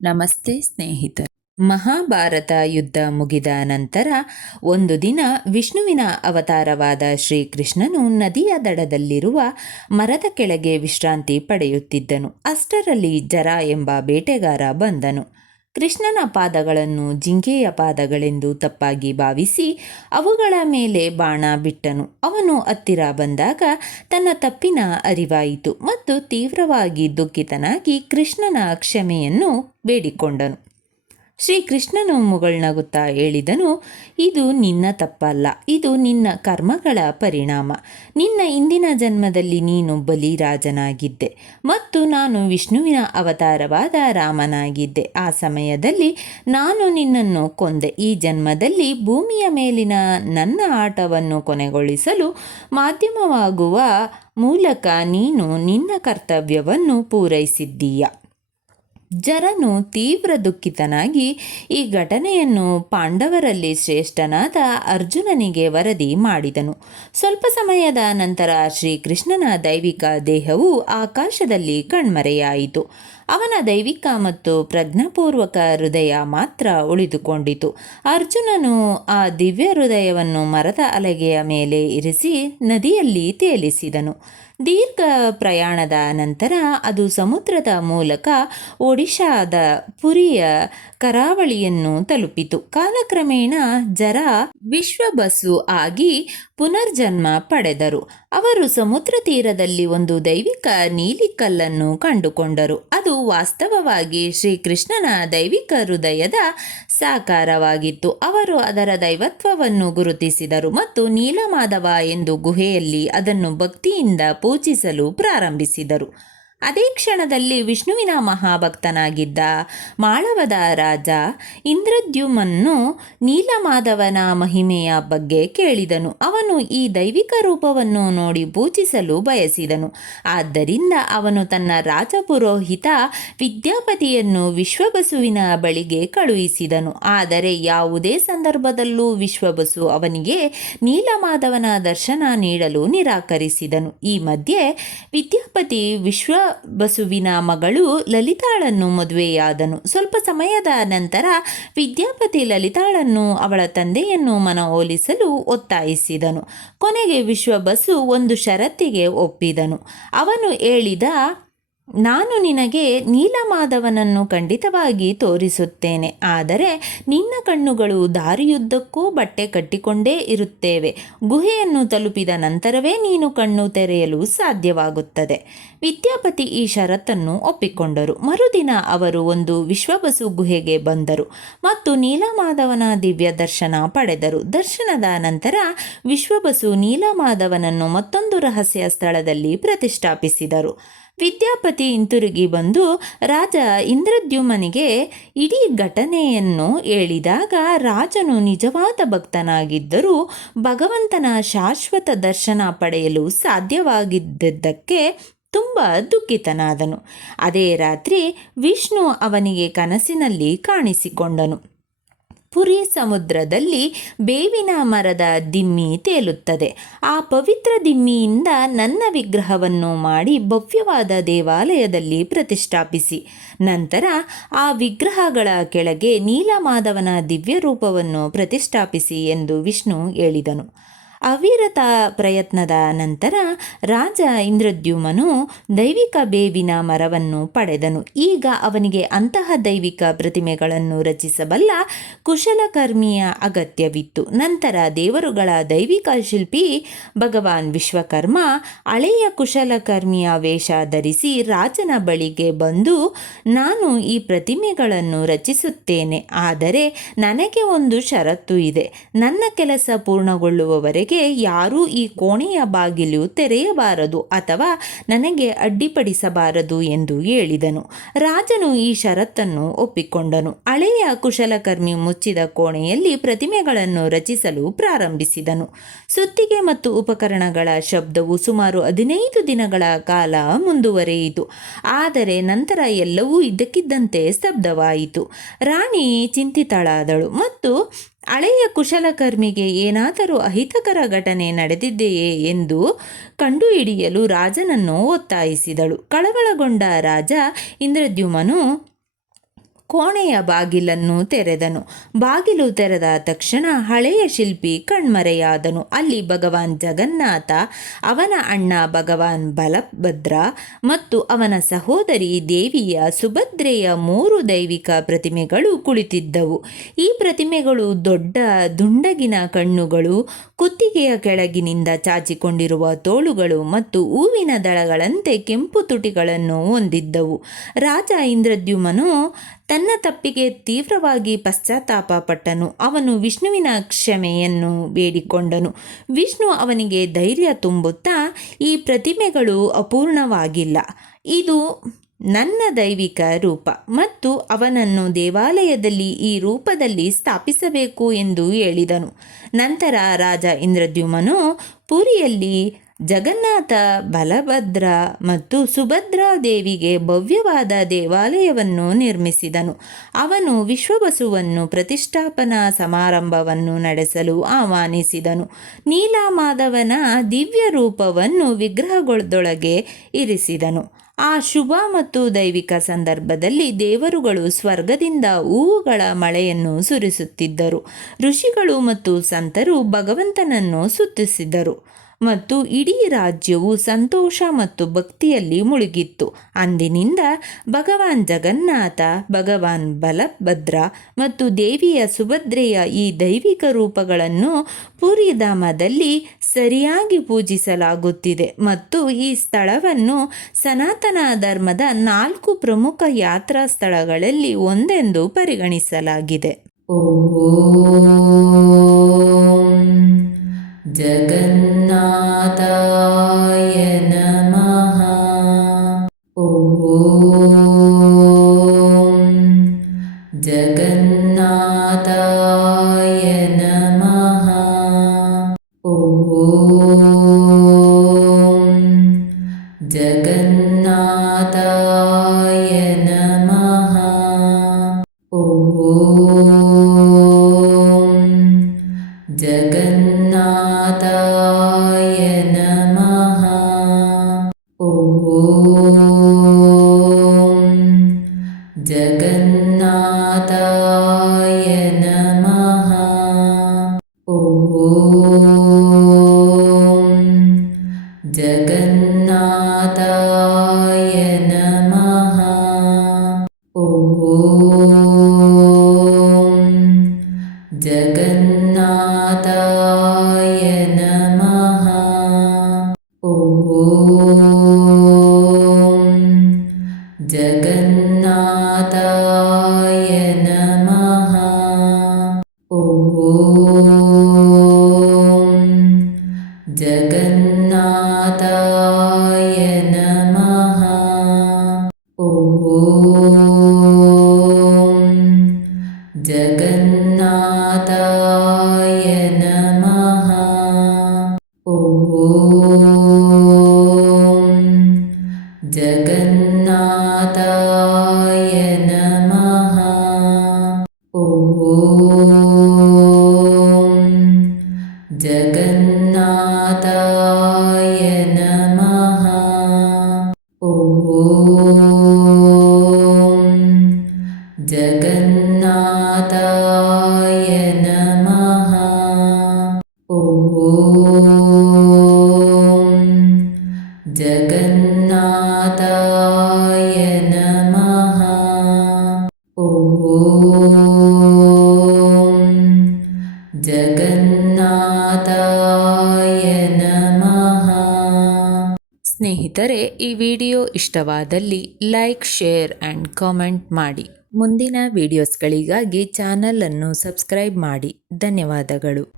ನಮಸ್ತೆ ಸ್ನೇಹಿತರೆ. ಮಹಾಭಾರತ ಯುದ್ಧ ಮುಗಿದ ನಂತರ ಒಂದು ದಿನ ವಿಷ್ಣುವಿನ ಅವತಾರವಾದ ಶ್ರೀಕೃಷ್ಣನು ನದಿಯ ದಡದಲ್ಲಿರುವ ಮರದ ಕೆಳಗೆ ವಿಶ್ರಾಂತಿ ಪಡೆಯುತ್ತಿದ್ದನು. ಅಷ್ಟರಲ್ಲಿ ಜರ ಎಂಬ ಬೇಟೆಗಾರ ಬಂದನು. ಕೃಷ್ಣನ ಪಾದಗಳನ್ನು ಜಿಂಕೆಯ ಪಾದಗಳೆಂದು ತಪ್ಪಾಗಿ ಭಾವಿಸಿ ಅವುಗಳ ಮೇಲೆ ಬಾಣ ಬಿಟ್ಟನು. ಅವನು ಹತ್ತಿರ ಬಂದಾಗ ತನ್ನ ತಪ್ಪಿನ ಅರಿವಾಯಿತು ಮತ್ತು ತೀವ್ರವಾಗಿ ದುಃಖಿತನಾಗಿ ಕೃಷ್ಣನ ಕ್ಷಮೆಯನ್ನು ಬೇಡಿಕೊಂಡನು. ಶ್ರೀಕೃಷ್ಣನು ಮುಗುಳ್ನಗುತ್ತಾ ಹೇಳಿದನು, ಇದು ನಿನ್ನ ತಪ್ಪಲ್ಲ, ಇದು ನಿನ್ನ ಕರ್ಮಗಳ ಪರಿಣಾಮ. ನಿನ್ನ ಇಂದಿನ ಜನ್ಮದಲ್ಲಿ ನೀನು ಬಲಿರಾಜನಾಗಿದ್ದೆ ಮತ್ತು ನಾನು ವಿಷ್ಣುವಿನ ಅವತಾರವಾದ ರಾಮನಾಗಿದ್ದೆ. ಆ ಸಮಯದಲ್ಲಿ ನಾನು ನಿನ್ನನ್ನು ಕೊಂದೆ. ಈ ಜನ್ಮದಲ್ಲಿ ಭೂಮಿಯ ಮೇಲಿನ ನನ್ನ ಆಟವನ್ನು ಕೊನೆಗೊಳಿಸಲು ಮಾಧ್ಯಮವಾಗುವ ಮೂಲಕ ನೀನು ನಿನ್ನ ಕರ್ತವ್ಯವನ್ನು ಪೂರೈಸಿದ್ದೀಯ. ಜರನು ತೀವ್ರ ದುಃಖಿತನಾಗಿ ಈ ಘಟನೆಯನ್ನು ಪಾಂಡವರಲ್ಲಿ ಶ್ರೇಷ್ಠನಾದ ಅರ್ಜುನನಿಗೆ ವರದಿ ಮಾಡಿದನು. ಸ್ವಲ್ಪ ಸಮಯದ ನಂತರ ಶ್ರೀಕೃಷ್ಣನ ದೈವಿಕ ದೇಹವು ಆಕಾಶದಲ್ಲಿ ಕಣ್ಮರೆಯಾಯಿತು. ಅವನ ದೈವಿಕ ಮತ್ತು ಪ್ರಜ್ಞಾಪೂರ್ವಕ ಹೃದಯ ಮಾತ್ರ ಉಳಿದುಕೊಂಡಿತು. ಅರ್ಜುನನು ಆ ದಿವ್ಯ ಹೃದಯವನ್ನು ಮರದ ಹಲಗೆಯ ಮೇಲೆ ಇರಿಸಿ ನದಿಯಲ್ಲಿ ತೇಲಿಸಿದನು. ದೀರ್ಘ ಪ್ರಯಾಣದ ನಂತರ ಅದು ಸಮುದ್ರದ ಮೂಲಕ ಒಡಿಶಾದ ಪುರಿಯ ಕರಾವಳಿಯನ್ನು ತಲುಪಿತು. ಕಾಲಕ್ರಮೇಣ ಜರ ವಿಶ್ವಬಸು ಆಗಿ ಪುನರ್ಜನ್ಮ ಪಡೆದರು. ಅವರು ಸಮುದ್ರ ತೀರದಲ್ಲಿ ಒಂದು ದೈವಿಕ ನೀಲಿಕಲ್ಲನ್ನು ಕಂಡುಕೊಂಡರು. ಅದು ವಾಸ್ತವವಾಗಿ ಶ್ರೀಕೃಷ್ಣನ ದೈವಿಕ ಹೃದಯದ ಸಾಕಾರವಾಗಿತ್ತು. ಅವರು ಅದರ ದೈವತ್ವವನ್ನು ಗುರುತಿಸಿದರು ಮತ್ತು ನೀಲಮಾಧವ ಎಂದು ಗುಹೆಯಲ್ಲಿ ಅದನ್ನು ಭಕ್ತಿಯಿಂದ ಪೂಜಿಸಲು ಪ್ರಾರಂಭಿಸಿದರು. ಅದೇ ಕ್ಷಣದಲ್ಲಿ ವಿಷ್ಣುವಿನ ಮಹಾಭಕ್ತನಾಗಿದ್ದ ಮಾಳವದ ರಾಜ ಇಂದ್ರದ್ಯುಮ್ನನು ನೀಲಮಾಧವನ ಮಹಿಮೆಯ ಬಗ್ಗೆ ಕೇಳಿದನು. ಅವನು ಈ ದೈವಿಕ ರೂಪವನ್ನು ನೋಡಿ ಪೂಜಿಸಲು ಬಯಸಿದನು. ಆದ್ದರಿಂದ ಅವನು ತನ್ನ ರಾಜಪುರೋಹಿತ ವಿದ್ಯಾಪತಿಯನ್ನು ವಿಶ್ವಬಸುವಿನ ಬಳಿಗೆ ಕಳುಹಿಸಿದನು. ಆದರೆ ಯಾವುದೇ ಸಂದರ್ಭದಲ್ಲೂ ವಿಶ್ವಬಸು ಅವನಿಗೆ ನೀಲಮಾಧವನ ದರ್ಶನ ನೀಡಲು ನಿರಾಕರಿಸಿದನು. ಈ ಮಧ್ಯೆ ವಿದ್ಯಾಪತಿ ವಿಶ್ವಬಸುವಿನ ಮಗಳು ಲಲಿತಾಳನ್ನು ಮದುವೆಯಾದನು. ಸ್ವಲ್ಪ ಸಮಯದ ನಂತರ ವಿದ್ಯಾಪತಿ ಲಲಿತಾಳನ್ನು ಅವಳ ತಂದೆಯನ್ನು ಮನವೊಲಿಸಲು ಒತ್ತಾಯಿಸಿದನು. ಕೊನೆಗೆ ವಿಶ್ವಬಸು ಒಂದು ಷರತ್ತಿಗೆ ಒಪ್ಪಿದನು. ಅವನು ಹೇಳಿದ, ನಾನು ನಿನಗೆ ನೀಲಮಾಧವನನ್ನು ಖಂಡಿತವಾಗಿ ತೋರಿಸುತ್ತೇನೆ, ಆದರೆ ನಿನ್ನ ಕಣ್ಣುಗಳು ದಾರಿಯುದ್ದಕ್ಕೂ ಬಟ್ಟೆ ಕಟ್ಟಿಕೊಂಡೇ ಇರುತ್ತೇವೆ. ಗುಹೆಯನ್ನು ತಲುಪಿದ ನಂತರವೇ ನೀನು ಕಣ್ಣು ತೆರೆಯಲು ಸಾಧ್ಯವಾಗುತ್ತದೆ. ವಿದ್ಯಾಪತಿ ಈ ಷರತ್ತನ್ನು ಒಪ್ಪಿಕೊಂಡರು. ಮರುದಿನ ಅವರು ಒಂದು ವಿಶ್ವಬಸು ಗುಹೆಗೆ ಬಂದರು ಮತ್ತು ನೀಲಮಾಧವನ ದಿವ್ಯ ದರ್ಶನ ಪಡೆದರು. ದರ್ಶನದ ನಂತರ ವಿಶ್ವಬಸು ನೀಲಮಾಧವನನ್ನು ಮತ್ತೊಂದು ರಹಸ್ಯ ಸ್ಥಳದಲ್ಲಿ ಪ್ರತಿಷ್ಠಾಪಿಸಿದರು. ವಿದ್ಯಾಪತಿ ಹಿಂತಿರುಗಿ ಬಂದು ರಾಜ ಇಂದ್ರದ್ಯುಮ್ನಿಗೆ ಇಡೀ ಘಟನೆಯನ್ನು ಹೇಳಿದಾಗ ರಾಜನು ನಿಜವಾದ ಭಕ್ತನಾಗಿದ್ದರೂ ಭಗವಂತನ ಶಾಶ್ವತ ದರ್ಶನ ಪಡೆಯಲು ಸಾಧ್ಯವಾಗಿದ್ದಕ್ಕೆ ತುಂಬ ದುಃಖಿತನಾದನು. ಅದೇ ರಾತ್ರಿ ವಿಷ್ಣು ಅವನಿಗೆ ಕನಸಿನಲ್ಲಿ ಕಾಣಿಸಿಕೊಂಡನು. ಪುರಿ ಸಮುದ್ರದಲ್ಲಿ ಬೇವಿನ ಮರದ ದಿಮ್ಮಿ ತೇಲುತ್ತದೆ. ಆ ಪವಿತ್ರ ದಿಮ್ಮಿಯಿಂದ ನನ್ನ ವಿಗ್ರಹವನ್ನು ಮಾಡಿ ಭವ್ಯವಾದ ದೇವಾಲಯದಲ್ಲಿ ಪ್ರತಿಷ್ಠಾಪಿಸಿ, ನಂತರ ಆ ವಿಗ್ರಹಗಳ ಕೆಳಗೆ ನೀಲಮಾಧವನ ದಿವ್ಯ ರೂಪವನ್ನು ಪ್ರತಿಷ್ಠಾಪಿಸಿ ಎಂದು ವಿಷ್ಣು ಹೇಳಿದನು. ಅವಿರತ ಪ್ರಯತ್ನದ ನಂತರ ರಾಜ ಇಂದ್ರದ್ಯುಮ್ನು ದೈವಿಕ ಬೇವಿನ ಮರವನ್ನು ಪಡೆದನು. ಈಗ ಅವನಿಗೆ ಅಂತಹ ದೈವಿಕ ಪ್ರತಿಮೆಗಳನ್ನು ರಚಿಸಬಲ್ಲ ಕುಶಲಕರ್ಮಿಯ ಅಗತ್ಯವಿತ್ತು. ನಂತರ ದೇವರುಗಳ ದೈವಿಕ ಶಿಲ್ಪಿ ಭಗವಾನ್ ವಿಶ್ವಕರ್ಮ ಹಳೆಯ ಕುಶಲಕರ್ಮಿಯ ವೇಷ ಧರಿಸಿ ರಾಜನ ಬಳಿಗೆ ಬಂದು, ನಾನು ಈ ಪ್ರತಿಮೆಗಳನ್ನು ರಚಿಸುತ್ತೇನೆ, ಆದರೆ ನನಗೆ ಒಂದು ಷರತ್ತು ಇದೆ. ನನ್ನ ಕೆಲಸ ಪೂರ್ಣಗೊಳ್ಳುವವರೆಗೆ ಯಾರೂ ಈ ಕೋಣೆಯ ಬಾಗಿಲು ತೆರೆಯಬಾರದು ಅಥವಾ ನನಗೆ ಅಡ್ಡಿಪಡಿಸಬಾರದು ಎಂದು ಹೇಳಿದನು. ರಾಜನು ಈ ಷರತ್ತನ್ನು ಒಪ್ಪಿಕೊಂಡನು. ಹಳೆಯ ಕುಶಲಕರ್ಮಿ ಮುಚ್ಚಿದ ಕೋಣೆಯಲ್ಲಿ ಪ್ರತಿಮೆಗಳನ್ನು ರಚಿಸಲು ಪ್ರಾರಂಭಿಸಿದನು. ಸುತ್ತಿಗೆ ಮತ್ತು ಉಪಕರಣಗಳ ಶಬ್ದವು ಸುಮಾರು 15 ದಿನಗಳ ಕಾಲ ಮುಂದುವರಿಯಿತು. ಆದರೆ ನಂತರ ಎಲ್ಲವೂ ಇದ್ದಕ್ಕಿದ್ದಂತೆ ಸ್ತಬ್ಧವಾಯಿತು. ರಾಣಿ ಚಿಂತಿತಳಾದಳು ಮತ್ತು ಹಳೆಯ ಕುಶಲಕರ್ಮಿಗೆ ಏನಾದರೂ ಅಹಿತಕರ ಘಟನೆ ನಡೆದಿದೆಯೇ ಎಂದು ಕಂಡುಹಿಡಿಯಲು ರಾಜನನ್ನು ಒತ್ತಾಯಿಸಿದಳು. ಕಳವಳಗೊಂಡ ರಾಜ ಇಂದ್ರದ್ಯುಮ್ನು ಕೋಣೆಯ ಬಾಗಿಲನ್ನು ತೆರೆದನು. ಬಾಗಿಲು ತೆರೆದ ತಕ್ಷಣ ಹಳೆಯ ಶಿಲ್ಪಿ ಕಣ್ಮರೆಯಾದನು. ಅಲ್ಲಿ ಭಗವಾನ್ ಜಗನ್ನಾಥ, ಅವನ ಅಣ್ಣ ಭಗವಾನ್ ಬಲಭದ್ರ ಮತ್ತು ಅವನ ಸಹೋದರಿ ದೇವಿಯ ಸುಭದ್ರೆಯ 3 ದೈವಿಕ ಪ್ರತಿಮೆಗಳು ಕುಳಿತಿದ್ದವು. ಈ ಪ್ರತಿಮೆಗಳು ದೊಡ್ಡ ದುಂಡಗಿನ ಕಣ್ಣುಗಳು, ಕುತ್ತಿಗೆಯ ಕೆಳಗಿನಿಂದ ಚಾಚಿಕೊಂಡಿರುವ ತೋಳುಗಳು ಮತ್ತು ಹೂವಿನ ದಳಗಳಂತೆ ಕೆಂಪು ತುಟಿಗಳನ್ನು ಹೊಂದಿದ್ದವು. ರಾಜ ಇಂದ್ರದ್ಯುಮ್ನನು ತನ್ನ ತಪ್ಪಿಗೆ ತೀವ್ರವಾಗಿ ಪಶ್ಚಾತ್ತಾಪ ಪಟ್ಟನು. ಅವನು ವಿಷ್ಣುವಿನ ಕ್ಷಮೆಯನ್ನು ಬೇಡಿಕೊಂಡನು. ವಿಷ್ಣು ಅವನಿಗೆ ಧೈರ್ಯ ತುಂಬುತ್ತಾ, ಈ ಪ್ರತಿಮೆಗಳು ಅಪೂರ್ಣವಾಗಿಲ್ಲ, ಇದು ನನ್ನ ದೈವಿಕ ರೂಪ ಮತ್ತು ಅವನನ್ನು ದೇವಾಲಯದಲ್ಲಿ ಈ ರೂಪದಲ್ಲಿ ಸ್ಥಾಪಿಸಬೇಕು ಎಂದು ಹೇಳಿದನು. ನಂತರ ರಾಜ ಇಂದ್ರದ್ಯುಮ್ನನು ಪುರಿಯಲ್ಲಿ ಜಗನ್ನಾಥ, ಬಲಭದ್ರ ಮತ್ತು ಸುಭದ್ರಾ ದೇವಿಗೆ ಭವ್ಯವಾದ ದೇವಾಲಯವನ್ನು ನಿರ್ಮಿಸಿದನು. ಅವನು ವಿಶ್ವವಸುವನ್ನು ಪ್ರತಿಷ್ಠಾಪನಾ ಸಮಾರಂಭವನ್ನು ನಡೆಸಲು ಆಹ್ವಾನಿಸಿದನು. ನೀಲಮಾಧವನ ದಿವ್ಯ ರೂಪವನ್ನು ವಿಗ್ರಹಗಳೊಳಗೆ ಇರಿಸಿದನು. ಆ ಶುಭ ಮತ್ತು ದೈವಿಕ ಸಂದರ್ಭದಲ್ಲಿ ದೇವರುಗಳು ಸ್ವರ್ಗದಿಂದ ಹೂವುಗಳ ಮಳೆಯನ್ನು ಸುರಿಸುತ್ತಿದ್ದರು. ಋಷಿಗಳು ಮತ್ತು ಸಂತರು ಭಗವಂತನನ್ನು ಸ್ತುತಿಸಿದರು ಮತ್ತು ಇಡೀ ರಾಜ್ಯವು ಸಂತೋಷ ಮತ್ತು ಭಕ್ತಿಯಲ್ಲಿ ಮುಳುಗಿತ್ತು. ಅಂದಿನಿಂದ ಭಗವಾನ್ ಜಗನ್ನಾಥ, ಭಗವಾನ್ ಬಲಭದ್ರ ಮತ್ತು ದೇವಿಯ ಸುಭದ್ರೆಯ ಈ ದೈವಿಕ ರೂಪಗಳನ್ನು ಪುರಿಧಾಮದಲ್ಲಿ ಸರಿಯಾಗಿ ಪೂಜಿಸಲಾಗುತ್ತಿದೆ ಮತ್ತು ಈ ಸ್ಥಳವನ್ನು ಸನಾತನ ಧರ್ಮದ 4 ಪ್ರಮುಖ ಯಾತ್ರಾ ಸ್ಥಳಗಳಲ್ಲಿ ಒಂದೆಂದು ಪರಿಗಣಿಸಲಾಗಿದೆ. ಜಗನ್ನಾಥಾಯ ನಮಃ. ಜಗನ್ನಾಥಾಯ ನಮಃ. ಜಗನ್ನಾಥಾಯ ನಮಃ. ಜಗನ್ನಾಥಾಯ ನಮಃ. ಜಗನ್ನಾಥಾಯ ನಮಃ. ಜಗನ್ನಾಥಾಯ ನಮಃ. ಜಗನ್ನಾಥಾಯ ನಮಃ. ಜಗನ್ನಾಥಾಯ ನಮಃ. ಜಗನ್ನಾಥಾಯ ನಮಃ. ಜಗನ್ನಾಥಾಯ ನಮಃ. ಜಗನ್ನಾಥಾಯ ನಮಃ. ಜಗನ್ನಾಥಾಯ ನಮಃ. ಜಗನ್ನಾಥಾಯ ನಮಃ. ಜಗನ್ನಾಥಾಯ ನಮಃ. ಜಗನ್ನಾಥಾಯ ನಮಃ. ಸ್ನೇಹಿತರೆ, ಈ ವಿಡಿಯೋ ಇಷ್ಟವಾದಲ್ಲಿ ಲೈಕ್, ಶೇರ್ ಆ್ಯಂಡ್ ಕಾಮೆಂಟ್ ಮಾಡಿ. ಮುಂದಿನ ವಿಡಿಯೋಸ್ಗಳಿಗಾಗಿ ಚಾನಲನ್ನು ಸಬ್ಸ್ಕ್ರೈಬ್ ಮಾಡಿ. ಧನ್ಯವಾದಗಳು.